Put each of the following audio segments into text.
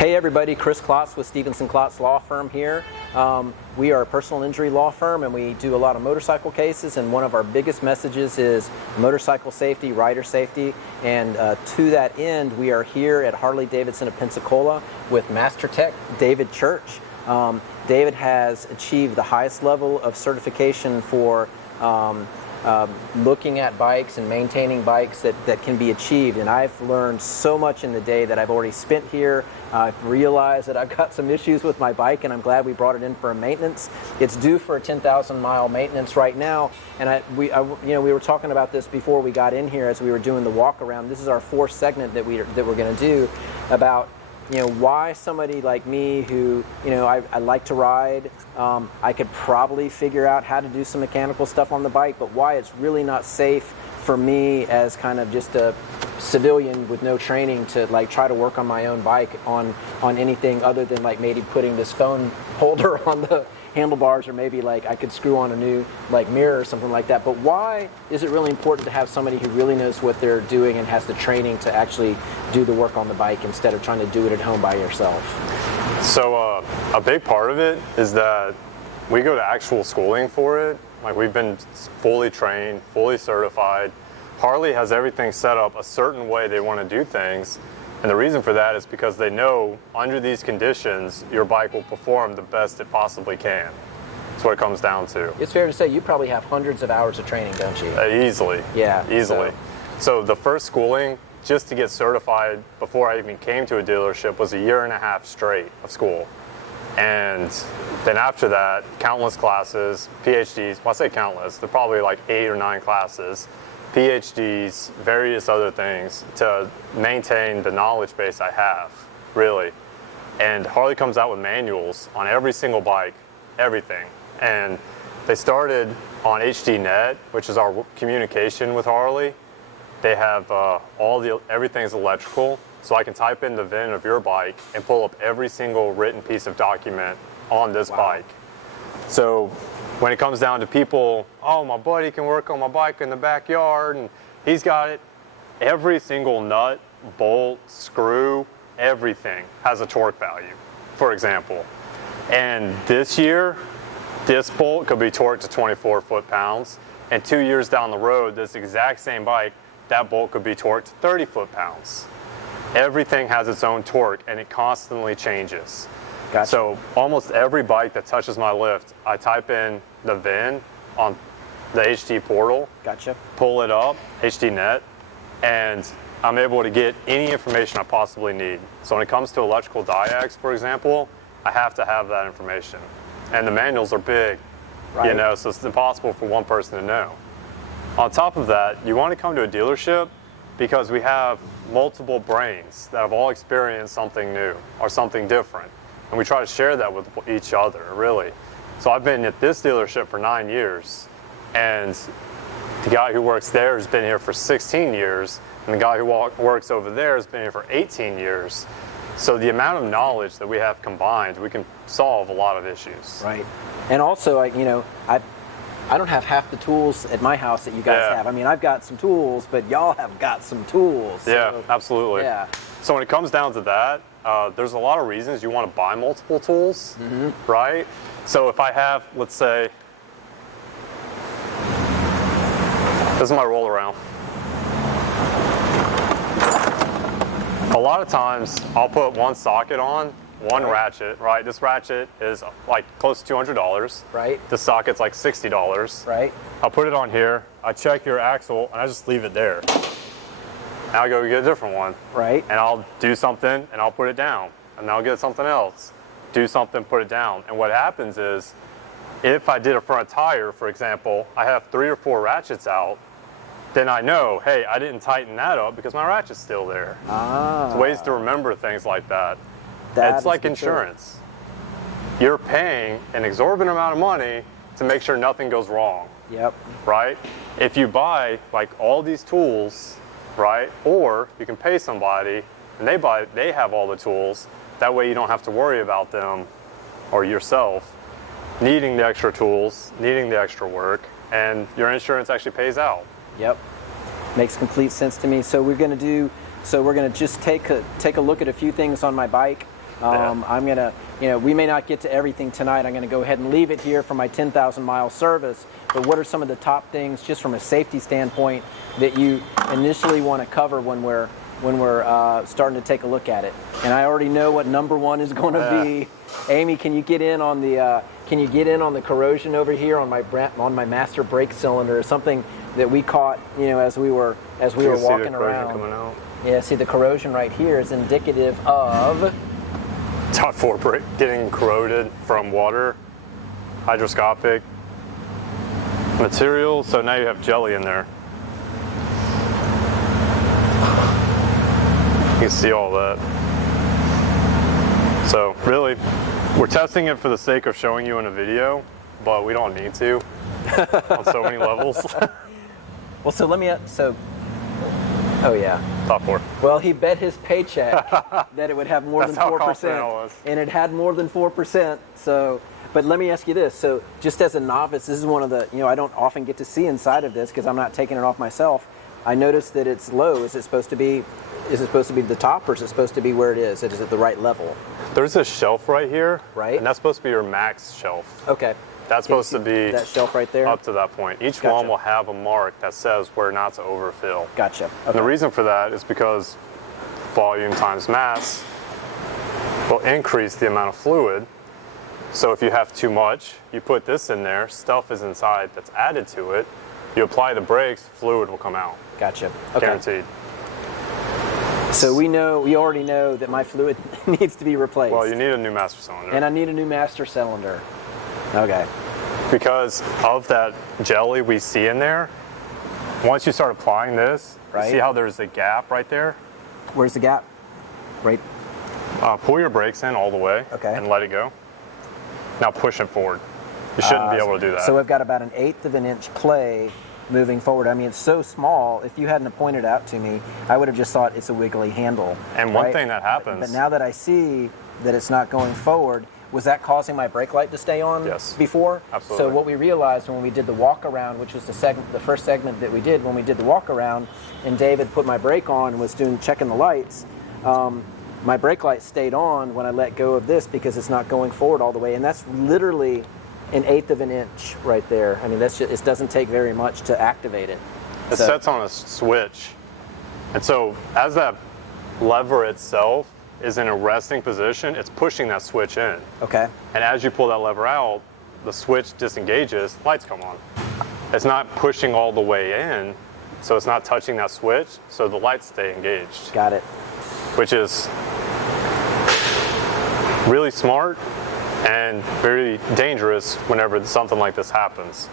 Hey everybody, Chris Klotz with Stevenson and Klotz Law Firm here. We are a personal injury law firm and we do a lot of motorcycle cases, and one of our biggest messages is motorcycle safety, rider safety, and to that end we are here at Harley-Davidson of Pensacola with Master Tech, David Church. David has achieved the highest level of certification for looking at bikes and maintaining bikes that can be achieved, and I've learned so much in the day that I've already spent here. I've realized that I've got some issues with my bike, and I'm glad we brought it in for a maintenance. It's due for a 10,000 mile maintenance right now, and we were talking about this before we got in here as we were doing the walk around. This is our fourth segment that we're going to do about why somebody like me who, I like to ride, I could probably figure out how to do some mechanical stuff on the bike, but why it's really not safe for me as kind of just a civilian with no training to try to work on my own bike on anything other than maybe putting this phone holder on the handlebars, or maybe I could screw on a new mirror or something like that. But why is it really important to have somebody who really knows what they're doing and has the training to actually do the work on the bike instead of trying to do it at home by yourself? So a big part of it is that we go to actual schooling for it. We've been fully trained, fully certified. Harley has everything set up a certain way they want to do things. And the reason for that is because they know under these conditions, your bike will perform the best it possibly can. That's what it comes down to. It's fair to say you probably have hundreds of hours of training, don't you? Easily. Yeah. Easily. So the first schooling, just to get certified before I even came to a dealership, was 1.5 years straight of school. And then after that, countless classes, PhDs. Well, I say countless, they're probably 8 or 9 classes. PhDs, various other things to maintain the knowledge base I have, really. And Harley comes out with manuals on every single bike, everything. And they started on HDNet, which is our communication with Harley. They have everything's electrical, so I can type in the VIN of your bike and pull up every single written piece of document on this bike. So when it comes down to people, oh, my buddy can work on my bike in the backyard and he's got it, every single nut, bolt, screw, everything has a torque value, for example. And this year, this bolt could be torqued to 24 foot-pounds, and 2 years down the road, this exact same bike, that bolt could be torqued to 30 foot-pounds. Everything has its own torque, and it constantly changes. Gotcha. So almost every bike that touches my lift, I type in the VIN on the HD portal, Gotcha. Pull it up, HDNet, and I'm able to get any information I possibly need. So when it comes to electrical diags, for example, I have to have that information. And the manuals are big, right. So it's impossible for one person to know. On top of that, you want to come to a dealership because we have multiple brains that have all experienced something new or something different. And we try to share that with each other, really. So I've been at this dealership for 9 years, and the guy who works there has been here for 16 years, and the guy who works over there has been here for 18 years. So the amount of knowledge that we have combined, we can solve a lot of issues. Right. And also, I don't have half the tools at my house that you guys have. I mean, I've got some tools, but y'all have got some tools. So, yeah, absolutely. Yeah. So when it comes down to that, there's a lot of reasons you want to buy multiple tools, right? So if I have, let's say, this is my roll around. A lot of times I'll put one socket on, one ratchet, right? This ratchet is close to $200. Right. This socket's $60. Right. I'll put it on here, I check your axle, and I just leave it there. Now I go get a different one. Right. And I'll do something and I'll put it down. And then I'll get something else. Do something, put it down. And what happens is, if I did a front tire, for example, I have 3 or 4 ratchets out, then I know, hey, I didn't tighten that up because my ratchet's still there. It's ways to remember things like that. It's like insurance. You're paying an exorbitant amount of money to make sure nothing goes wrong. Yep. Right? If you buy all these tools, right? Or you can pay somebody and they have all the tools. That way you don't have to worry about them or yourself needing the extra tools, needing the extra work, and your insurance actually pays out. Yep. Makes complete sense to me. So we're going to just take a look at a few things on my bike. I'm gonna, we may not get to everything tonight. I'm gonna go ahead and leave it here for my 10,000 mile service. But what are some of the top things, just from a safety standpoint, that you initially want to cover when we're starting to take a look at it? And I already know what number one is going to be. Amy, can you get in on the corrosion over here on my master brake cylinder, or something that we caught, as we were walking around? Coming out. Yeah, see, the corrosion right here is indicative of Top 4 brake getting corroded from water, hydroscopic material. So now you have jelly in there. You can see all that. So really, we're testing it for the sake of showing you in a video, but we don't need to on so many levels. Well, so oh yeah. Top 4. Well, he bet his paycheck that it would have more than 4%, and it had more than 4%. So, but let me ask you this: so, just as a novice, this is one of the, I don't often get to see inside of this because I'm not taking it off myself. I noticed that it's low. Is it supposed to be the top, or is it supposed to be where it is? Is it the right level? There's a shelf right here, right? And that's supposed to be your max shelf. Okay. That's supposed to be that shelf right there? Up to that point. Each Gotcha. one will have a mark that says where not to overfill. Gotcha. Okay. And the reason for that is because volume times mass will increase the amount of fluid. So if you have too much, you put this in there, stuff is inside that's added to it. You apply the brakes, fluid will come out. Gotcha. Okay. Guaranteed. So we already know that my fluid needs to be replaced. Well, you need a new master cylinder. And I need a new master cylinder. Okay. Because of that jelly we see in there, once you start applying this, right. See how there's a gap right there? Where's the gap? Right. Pull your brakes in all the way, okay, and let it go. Now push it forward. You shouldn't be able to do that. So we've got about 1/8 of an inch play moving forward. I mean, it's so small. If you hadn't pointed out to me, I would have just thought it's a wiggly handle. And one thing that happens. But now that I see that it's not going forward, was that causing my brake light to stay on? Yes. Before? Absolutely. So what we realized when we did the walk around, which was the first segment that we did when we did the walk around, and David put my brake on and was checking the lights, my brake light stayed on when I let go of this because it's not going forward all the way, and that's literally 1/8 of an inch right there. I mean, it doesn't take very much to activate it. It sets on a switch, and so as that lever itself is in a resting position, it's pushing that switch in. Okay. And as you pull that lever out, the switch disengages, lights come on. It's not pushing all the way in, so it's not touching that switch, so the lights stay engaged. Got it. Which is really smart and very dangerous whenever something like this happens.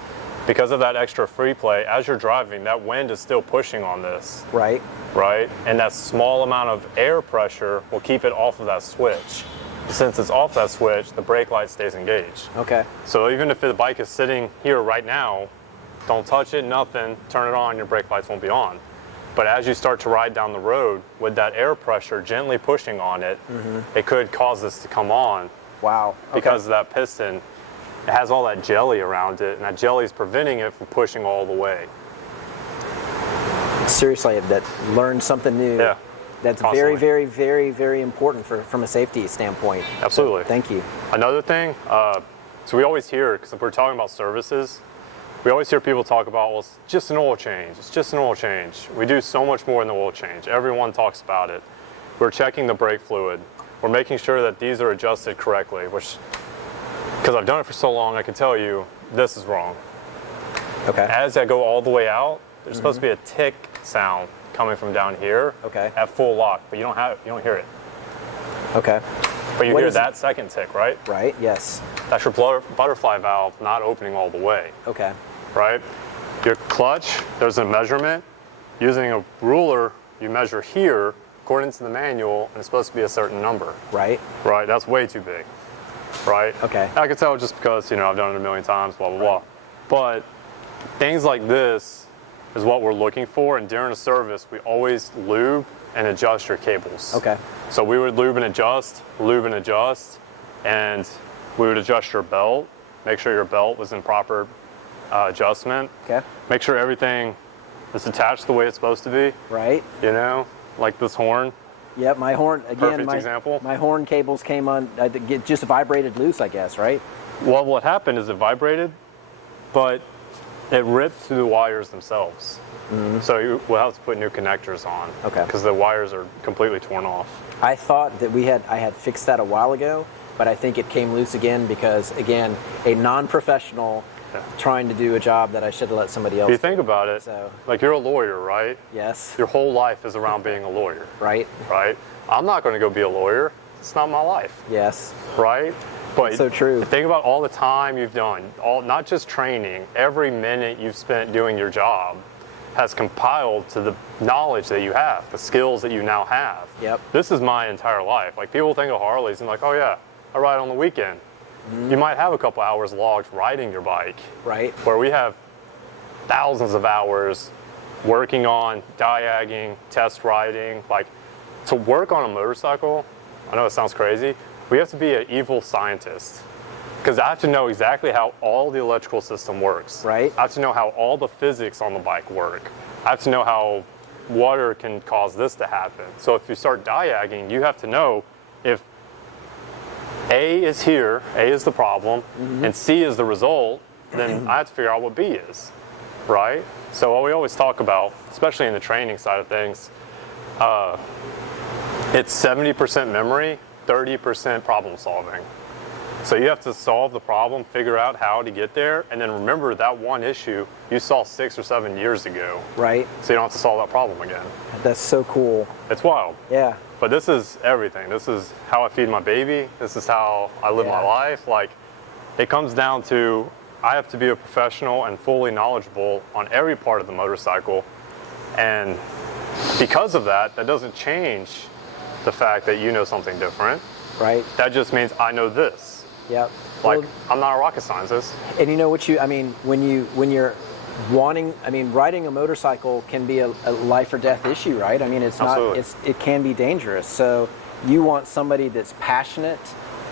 Because of that extra free play, as you're driving, that wind is still pushing on this. Right. Right? And that small amount of air pressure will keep it off of that switch. Since it's off that switch, the brake light stays engaged. Okay. So even if the bike is sitting here right now, don't touch it, nothing, turn it on, your brake lights won't be on. But as you start to ride down the road with that air pressure gently pushing on it, it could cause this to come on. Wow. Okay. Because of that piston, it has all that jelly around it, and that jelly is preventing it from pushing all the way. Seriously, that learned something new. Yeah. That's Constantly. very, very, very, very important from a safety standpoint. Absolutely. So, thank you. Another thing, so we always hear, because we're talking about services, we always hear people talk about, well, it's just an oil change. It's just an oil change. We do so much more in the oil change. Everyone talks about it. We're checking the brake fluid. We're making sure that these are adjusted correctly, which, because I've done it for so long, I can tell you this is wrong. Okay. As I go all the way out, there's supposed to be a tick sound coming from down here at full lock, but you don't hear it. Okay. But you hear that second tick, right? Right, yes. That's your butterfly valve not opening all the way. Okay. Right? Your clutch, there's a measurement. Using a ruler, you measure here according to the manual, and it's supposed to be a certain number. Right. Right, that's way too big. Right? Okay. I can tell just because, I've done it a million times, blah, blah, blah. But things like this is what we're looking for, and during a service, we always lube and adjust your cables. Okay. So we would lube and adjust, and we would adjust your belt, make sure your belt was in proper adjustment. Okay. Make sure everything is attached the way it's supposed to be. Right. Like this horn. Yep, my horn, again, Perfect example. my horn cables came on, just vibrated loose, I guess, right? Well, what happened is it vibrated, but it ripped through the wires themselves. So we'll have to put new connectors on. Okay. Because the wires are completely torn off. I thought that I had fixed that a while ago, but I think it came loose again because, again, a non-professional trying to do a job that I should have let somebody else If you do. think about it, So, like you're a lawyer, right? yes, Your whole life is around being a lawyer, right, right? I'm not going to go be a lawyer. It's not my life, yes, right? But so true. think about all the time you've done, not just training, every minute you've spent doing your job has compiled to the knowledge that you have, the skills that you now have. Yep. This is my entire life. Like people think of Harleys and like, oh yeah, I ride on the weekend. You might have a couple hours logged riding your bike, right, where we have thousands of hours working on diagging, test riding. Like to work on a motorcycle, I know it sounds crazy, we have to be an evil scientist. Because I have to know exactly how all the electrical system works. Right. I have to know how all the physics on the bike work. I have to know how water can cause this to happen. So if you start diagging, you have to know if A is here, A is the problem, and C is the result, then I have to figure out what B is, right? So what we always talk about, especially in the training side of things, it's 70% memory, 30% problem solving. So you have to solve the problem, figure out how to get there, and then remember that one issue you saw 6 or 7 years ago. right. So you don't have to solve that problem again. That's so cool. It's wild. Yeah, But this is everything. This is how I feed my baby. This is how I live my Yeah. life. Like, it comes down to I have to be a professional and fully knowledgeable on every part of the motorcycle. And because of that, that doesn't change the fact that you know something different. right. That just means I know this. Yep. Like, Well, I'm not a rocket scientist. and you know what when you're wanting, riding a motorcycle can be a life or death issue, right? I mean, it's not, Absolutely. it can be dangerous. So you want somebody that's passionate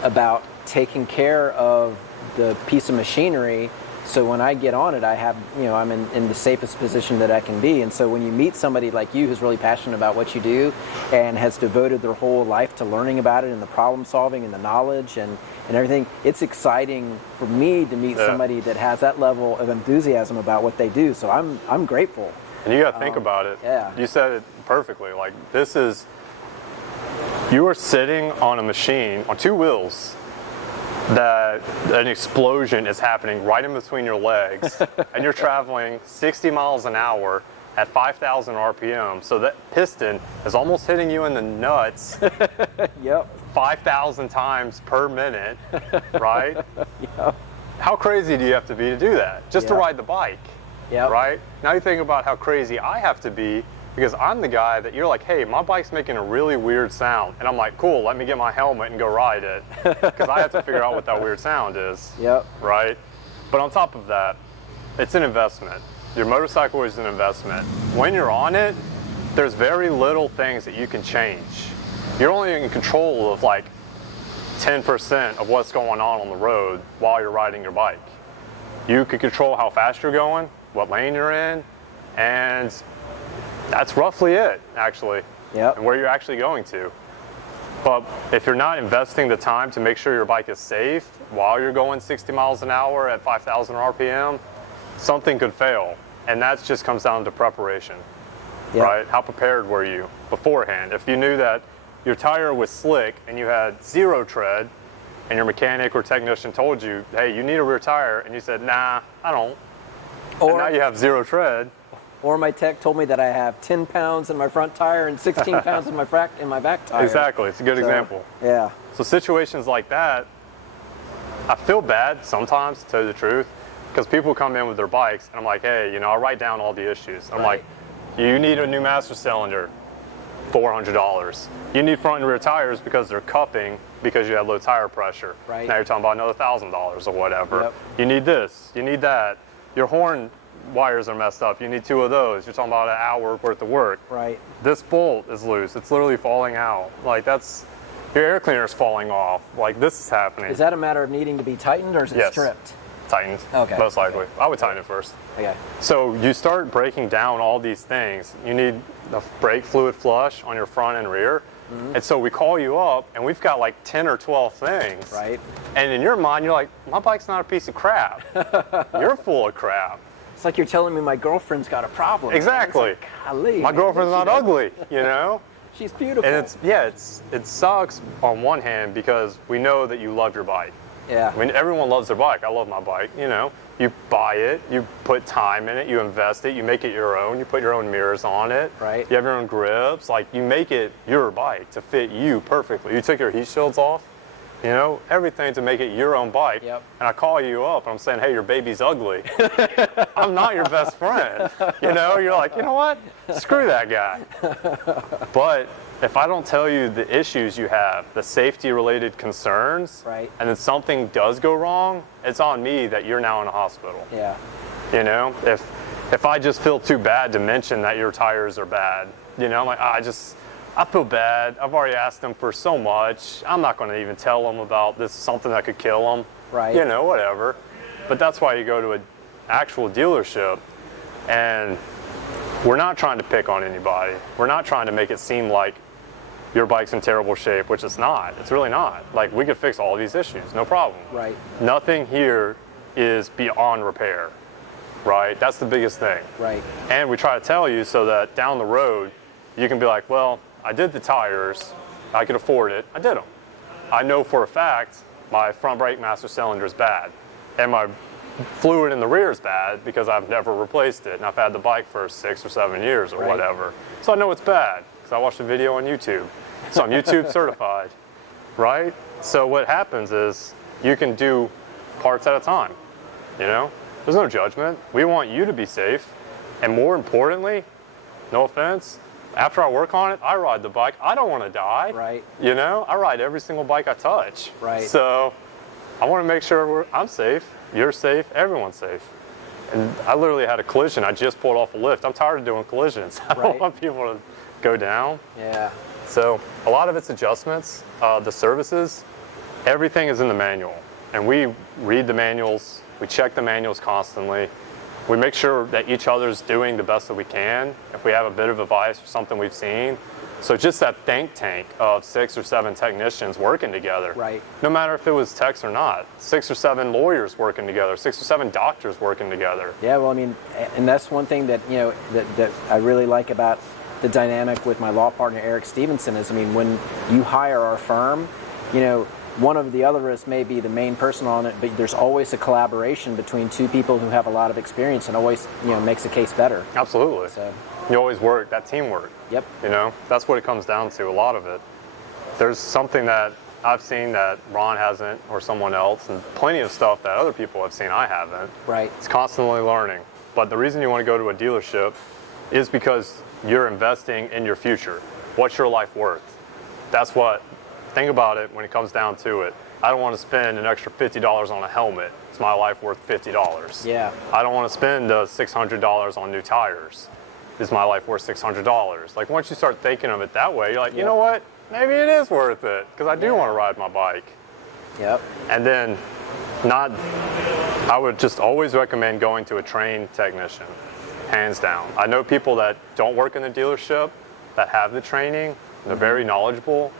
about taking care of the piece of machinery. So when I get on it, I have, I'm in the safest position that I can be. And so when you meet somebody like you who's really passionate about what you do and has devoted their whole life to learning about it and the problem solving and the knowledge and everything, it's exciting for me to meet somebody that has that level of enthusiasm about what they do. So I'm grateful. And you got to think about it. yeah. You said it perfectly. Like, you are sitting on a machine on two wheels that an explosion is happening right in between your legs, and you're traveling 60 miles an hour at 5,000 RPM. So that piston is almost hitting you in the nuts Yep. 5,000 times per minute, right? Yep. How crazy do you have to be to do that? Just to Yep. ride the bike, Yep. right? Now you think about how crazy I have to be because I'm the guy that you're like, hey, my bike's making a really weird sound. And I'm like, cool, let me get my helmet and go ride it. Because I have to figure out what that weird sound is, Yep. right? But on top of that, it's an investment. Your motorcycle is an investment. When you're on it, there's very little things that you can change. You're only in control of like 10% of what's going on the road while you're riding your bike. You can control how fast you're going, what lane you're in, and that's roughly it, actually, Yep. and where you're actually going to. But if you're not investing the time to make sure your bike is safe while you're going 60 miles an hour at 5,000 RPM, something could fail. And that just comes down to preparation, Yep. right? How prepared were you beforehand? If you knew that your tire was slick and you had 0 tread, and your mechanic or technician told you, hey, you need a rear tire, and you said, nah, I don't. And now you have 0 tread. Or my tech told me that I have 10 pounds in my front tire and 16 pounds in my back tire. Exactly, it's a good example. Yeah. So situations like that, I feel bad sometimes, to tell you the truth, because people come in with their bikes, and I'm like, hey, I write down all the issues. I'm Right. like, you need a new master cylinder, $400. You need front and rear tires because they're cupping because you have low tire pressure. Right. Now you're talking about another $1,000 or whatever. Yep. You need this, you need that. Your horn wires are messed up. You need 2 of those. You're talking about an hour worth of work. Right. This bolt is loose. It's literally falling out. Like your air cleaner is falling off. Like this is happening. Is that a matter of needing to be tightened or is it Yes. stripped? Tightened? Okay. Most likely. I would tighten it first. Okay. So you start breaking down all these things. You need the brake fluid flush on your front and rear. And so we call you up, and we've got like 10 or 12 things. Right. And in your mind, you're like, my bike's not a piece of crap. You're full of crap. It's like you're telling me my girlfriend's got a problem. Exactly. It's like, golly, My man, girlfriend's not ugly, you know? She's beautiful. And it sucks on one hand because we know that you love your bike. Yeah. I mean, everyone loves their bike. I love my bike, you know. You buy it, you put time in it, you invest it, you make it your own, you put your own mirrors on it. Right. You have your own grips. Like, you make it your bike to fit you perfectly. You took your heat shields off, you know, everything to make it your own bike. Yep. And I call you up and I'm saying, hey, your baby's ugly. I'm not your best friend. You know, you're like, you know what? Screw that guy. But if I don't tell you the issues you have, the safety related concerns, Right. and then something does go wrong, it's on me that you're now in a hospital. Yeah. You know, if I just feel too bad to mention that your tires are bad, you know, I'm like, I feel bad. I've already asked them for so much. I'm not going to even tell them about this, something that could kill them. Right. You know, whatever. But that's why you go to an actual dealership, and we're not trying to pick on anybody. We're not trying to make it seem like your bike's in terrible shape, which it's not. It's really not. Like, we could fix all these issues, no problem. Right. Nothing here is beyond repair, right? That's the biggest thing. Right. And we try to tell you so that down the road, you can be like, well, I did the tires, I could afford it, I did them. I know for a fact my front brake master cylinder is bad, and my fluid in the rear is bad because I've never replaced it, and I've had the bike for 6 or 7 years or Right. whatever. So I know it's bad because I watched a video on YouTube. So I'm YouTube certified, right? So what happens is you can do parts at a time, you know? There's no judgment. We want you to be safe, and more importantly, no offense, after I work on it, I ride the bike. I don't want to die. Right. You know, I ride every single bike I touch. Right. So I want to make sure I'm safe, you're safe, everyone's safe. And I literally had a collision. I just pulled off a lift. I'm tired of doing collisions. I don't Right. want people to go down. Yeah. So a lot of it's adjustments. The services, everything is in the manual. And we read the manuals. We check the manuals constantly. We make sure that each other's doing the best that we can if we have a bit of advice or something we've seen. So just that think tank of 6 or 7 technicians working together. Right. No matter if it was techs or not. 6 or 7 lawyers working together. 6 or 7 doctors working together. Yeah, well, I mean, and that's one thing that, you know, that I really like about the dynamic with my law partner, Eric Stevenson, is, I mean, when you hire our firm, you know, one of the other of us may be the main person on it, but there's always a collaboration between 2 people who have a lot of experience, and always, you know, makes a case better. Absolutely. So, You always work, that teamwork. yep. You know, that's what it comes down to, a lot of it. There's something that I've seen that Ron hasn't, or someone else, and plenty of stuff that other people have seen I haven't. Right. It's constantly learning. But the reason you want to go to a dealership is because you're investing in your future. What's your life worth? That's what, think about it when it comes down to it. I don't want to spend an extra $50 on a helmet. Is my life worth $50? Yeah. I don't want to spend $600 on new tires. Is my life worth $600? Like, once you start thinking of it that way, you're like, you Yep. know what? Maybe it is worth it because I do want to ride my bike. Yep. And then, I would just always recommend going to a trained technician, hands down. I know people that don't work in the dealership that have the training, they're very knowledgeable,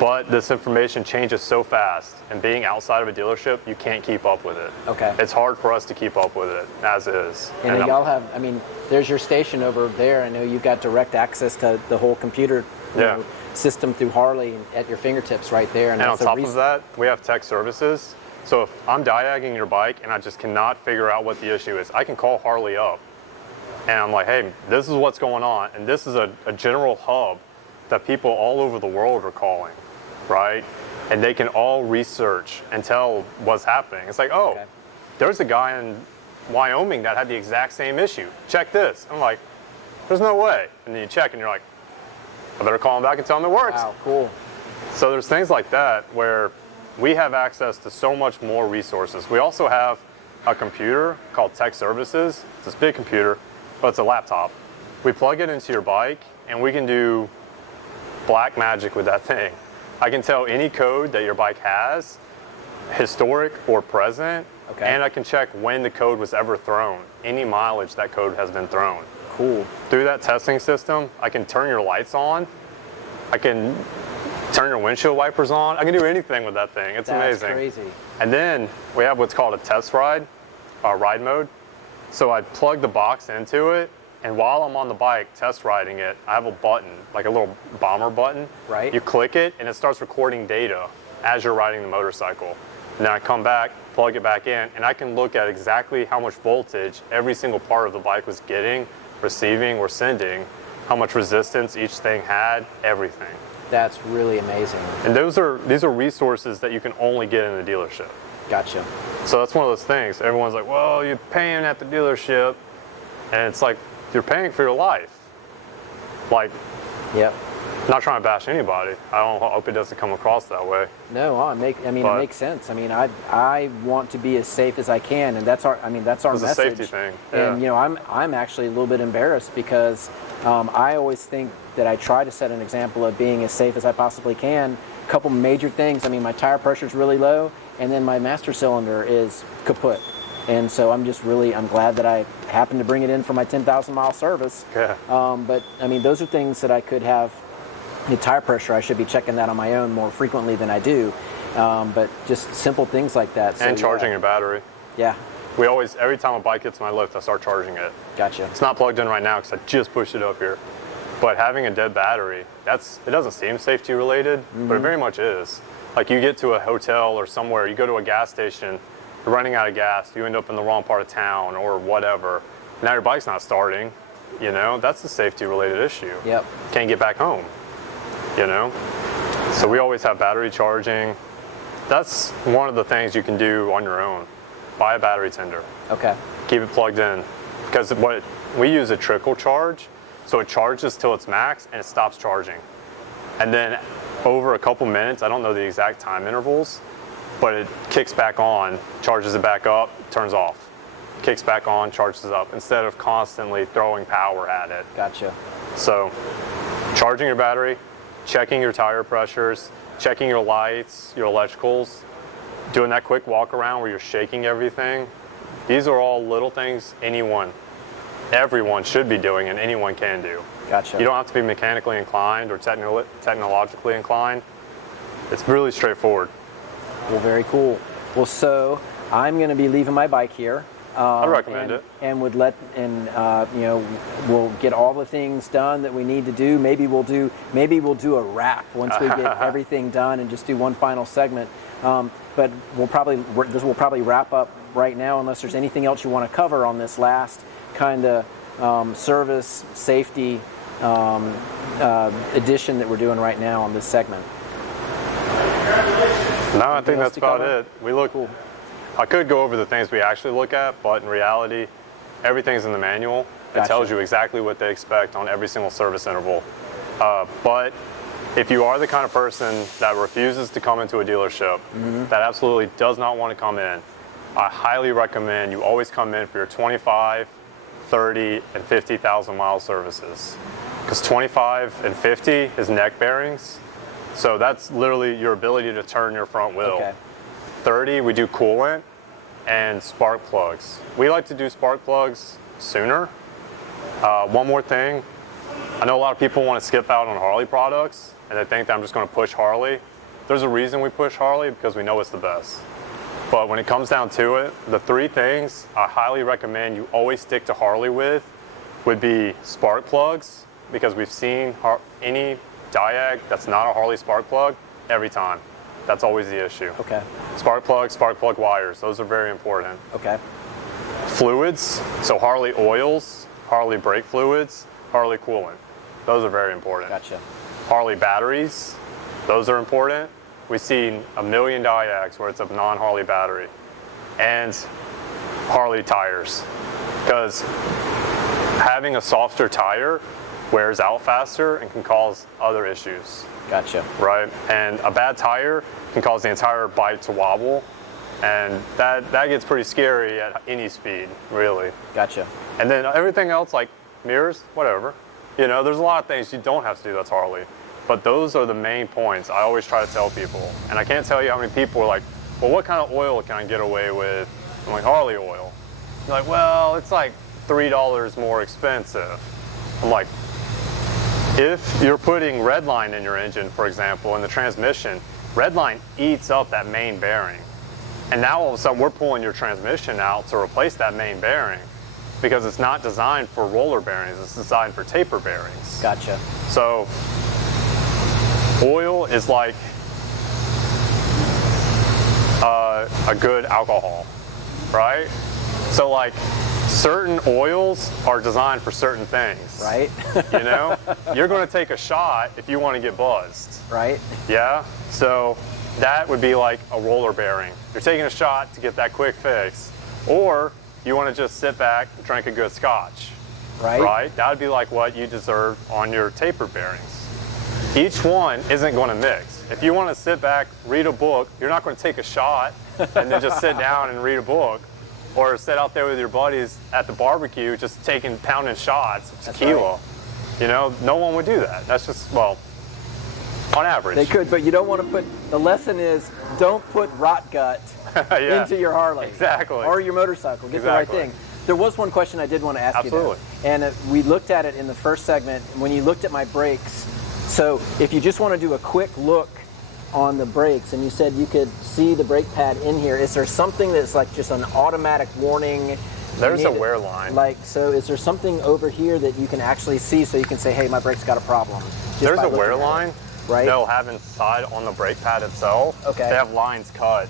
but this information changes so fast, and being outside of a dealership, you can't keep up with it. Okay. It's hard for us to keep up with it as is. And then y'all have, I mean, there's your station over there. I know you've got direct access to the whole computer you Yeah. know, system through Harley at your fingertips right there. And on that's a top of that, we have tech services. So if I'm diagging your bike and I just cannot figure out what the issue is, I can call Harley up. And I'm like, hey, this is what's going on. And this is a general hub that people all over the world are calling, right? And they can all research and tell what's happening. It's like, oh, Okay. there's a guy in Wyoming that had the exact same issue. Check this. I'm like, there's no way. And then you check and you're like, I better call him back and tell him it works. Wow, cool. So there's things like that where we have access to so much more resources. We also have a computer called Tech Services. It's this big computer, but it's a laptop. We plug it into your bike and we can do black magic with that thing. I can tell any code that your bike has, historic or present, Okay. and I can check when the code was ever thrown, any mileage that code has been thrown. Cool. Through that testing system, I can turn your lights on. I can turn your windshield wipers on. I can do anything with that thing. It's amazing. That's crazy. And then we have what's called a test ride mode. So I plug the box into it, and while I'm on the bike test riding it, I have a button, like a little bomber button. Right. You click it, and it starts recording data as you're riding the motorcycle. And then I come back, plug it back in, and I can look at exactly how much voltage every single part of the bike was getting, receiving, or sending, how much resistance each thing had, everything. That's really amazing. And these are resources that you can only get in a dealership. Gotcha. So that's one of those things. Everyone's like, well, you're paying at the dealership, and it's like, you're paying for your life. Like, Yep. not trying to bash anybody. I hope it doesn't come across that way. No, it makes sense. I mean, I want to be as safe as I can, and that's our It's message. a safety thing. Yeah. And I'm actually a little bit embarrassed because I always think that I try to set an example of being as safe as I possibly can. A couple major things. I mean, my tire pressure is really low, and then my master cylinder is kaput. And so I'm glad that I happened to bring it in for my 10,000 mile service. Yeah. But I mean, those are things that I could have. The tire pressure, I should be checking that on my own more frequently than I do. But just simple things like that. So, And charging your battery. Yeah. We always, every time a bike hits my lift, I start charging it. Gotcha. It's not plugged in right now because I just pushed it up here. But having a dead battery, it doesn't seem safety related, but it very much is. Like you get to a hotel or somewhere, you go to a gas station, you're running out of gas, you end up in the wrong part of town or whatever. Now your bike's not starting, that's a safety related issue. Yep. Can't get back home, So we always have battery charging. That's one of the things you can do on your own. Buy a battery tender. Okay. Keep it plugged in. Because we use a trickle charge, so it charges till it's max and it stops charging. And then over a couple minutes, I don't know the exact time intervals, but it kicks back on, charges it back up, turns off. Kicks back on, charges up, instead of constantly throwing power at it. Gotcha. So charging your battery, checking your tire pressures, checking your lights, your electricals, doing that quick walk around where you're shaking everything. These are all little things everyone should be doing and anyone can do. Gotcha. You don't have to be mechanically inclined or technologically inclined. It's really straightforward. Well, very cool. Well, so I'm going to be leaving my bike here. I'd recommend it. And we'll get all the things done that we need to do. Maybe we'll do a wrap once we get everything done and just do one final segment. But this will probably wrap up right now unless there's anything else you want to cover on this last kind of service safety edition that we're doing right now on this segment. No, I think that's about it. Cool. I could go over the things we actually look at, but in reality, everything's in the manual. It tells you exactly what they expect on every single service interval. But if you are the kind of person that refuses to come into a dealership, that absolutely does not want to come in, I highly recommend you always come in for your 25, 30, and 50,000 mile services. Because 25 and 50 is neck bearings. So that's literally your ability to turn your front wheel. Okay. 30, we do coolant and spark plugs. We like to do spark plugs sooner. One more thing, I know a lot of people want to skip out on Harley products and they think that I'm just going to push Harley. There's a reason we push Harley, because we know it's the best. But when it comes down to it, the three things I highly recommend you always stick to Harley with would be spark plugs, because we've seen any diag that's not a Harley spark plug every time. That's always the issue. Okay. Spark plug wires, those are very important. Okay. Fluids, so Harley oils, Harley brake fluids, Harley coolant. Those are very important. Gotcha. Harley batteries, those are important. We've seen a million diags where it's a non-Harley battery. And Harley tires, because having a softer tire wears out faster and can cause other issues. Gotcha. Right? And a bad tire can cause the entire bike to wobble, and that gets pretty scary at any speed, really. Gotcha. And then everything else, like mirrors, whatever. There's a lot of things you don't have to do that's Harley. But those are the main points I always try to tell people. And I can't tell you how many people are like, well, what kind of oil can I get away with? I'm like, Harley oil. They're like, well, it's like $3 more expensive. I'm like, If you're putting redline in your engine, for example, in the transmission, redline eats up that main bearing. And now all of a sudden we're pulling your transmission out to replace that main bearing because it's not designed for roller bearings, it's designed for taper bearings. Gotcha. So oil is like a good alcohol, right? So like certain oils are designed for certain things. Right. You know, you're going to take a shot if you want to get buzzed. Right. Yeah. So that would be like a roller bearing. You're taking a shot to get that quick fix, or you want to just sit back and drink a good scotch. Right. Right. That would be like what you deserve on your taper bearings. Each one isn't going to mix. If you want to sit back, read a book, you're not going to take a shot and then just sit down and read a book. Or sit out there with your buddies at the barbecue just pounding shots of tequila. Right. You know, no one would do that. That's just, well, on average. They could, but you don't want to put, the lesson is don't put rot gut Yeah, into your Harley. exactly. Or your motorcycle. Get Exactly. the right thing. There was one question I did want to ask Absolutely. you though. And we looked at it in the first segment when you looked at my brakes. So if you just want to do a quick look on the brakes, and you said you could see the brake pad in here. Is there something that's like just an automatic warning? There's a wear line. Like, so is there something over here that you can actually see so you can say, hey, my brake's got a problem? There's a wear line. Right. They'll have inside on the brake pad itself. Okay. They have lines cut.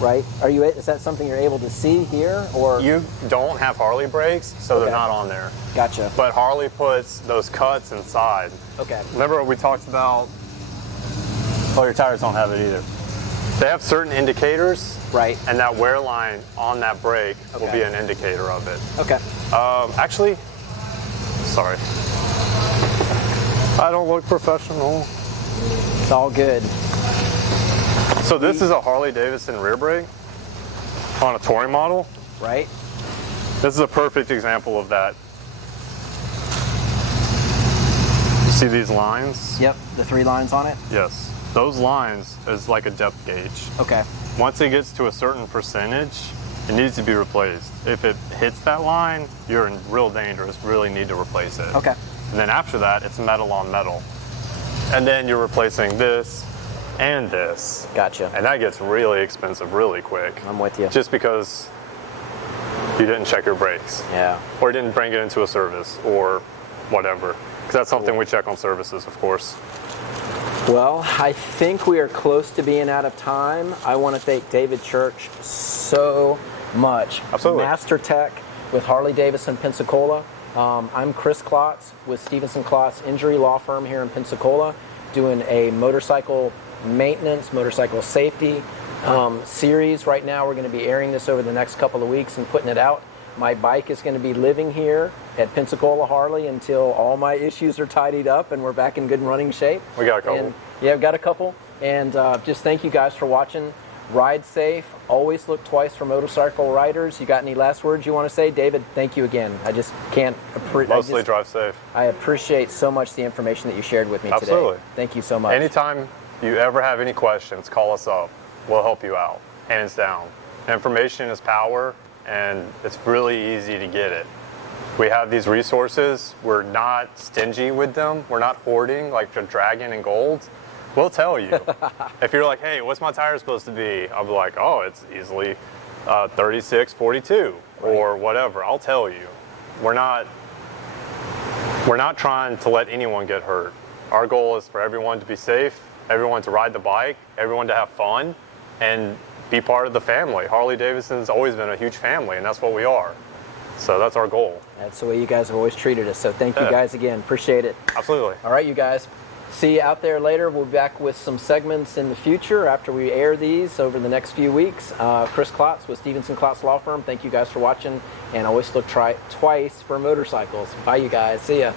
Right. Is that something you're able to see here, or? You don't have Harley brakes, so they're not on there. Gotcha. But Harley puts those cuts inside. Okay. Remember what we talked about? Oh, your tires don't have it either. They have certain indicators. Right. And that wear line on that brake will Okay. be an indicator of it. Okay. Actually, sorry. I don't look professional. It's all good. So this is a Harley-Davidson rear brake on a touring model. Right. This is a perfect example of that. You see these lines? Yep. The 3 lines on it. Yes. Those lines is like a depth gauge. Okay. Once it gets to a certain percentage, it needs to be replaced. If it hits that line, you're in real danger. Really need to replace it. Okay. And then after that, it's metal on metal. And then you're replacing this and this. Gotcha. And that gets really expensive really quick. I'm with you. Just because you didn't check your brakes. Yeah. Or didn't bring it into a service or whatever. Because that's something we check on services, of course. Well, I think we are close to being out of time. I want to thank David Church so much. Absolutely. Master Tech with Harley-Davidson Pensacola. I'm Chris Klotz with Stevenson and Klotz Injury Law Firm here in Pensacola, doing a motorcycle maintenance, motorcycle safety series. Right now we're going to be airing this over the next couple of weeks and putting it out. My bike is going to be living here at Pensacola Harley until all my issues are tidied up and we're back in good running shape. We got a couple. And, yeah, we've got a couple. And just thank you guys for watching. Ride safe. Always look twice for motorcycle riders. You got any last words you want to say? David, thank you again. I just can't... Mostly drive safe. I appreciate so much the information that you shared with me Absolutely. today. Thank you so much. Anytime you ever have any questions, call us up. We'll help you out, hands down. Information is power, and it's really easy to get it. We have these resources. We're not stingy with them. We're not hoarding like a dragon and gold. We'll tell you. If you're like, hey, what's my tire supposed to be? I'll be like, oh, it's easily 36, 42, or whatever. I'll tell you. We're not trying to let anyone get hurt. Our goal is for everyone to be safe, everyone to ride the bike, everyone to have fun, and be part of the family. Harley-Davidson's always been a huge family, and that's what we are. So that's our goal. That's the way you guys have always treated us. So thank you guys again. Appreciate it. Absolutely. All right, you guys. See you out there later. We'll be back with some segments in the future after we air these over the next few weeks. Chris Klotz with Stevenson and Klotz Law Firm. Thank you guys for watching. And always look twice for motorcycles. Bye, you guys. See ya.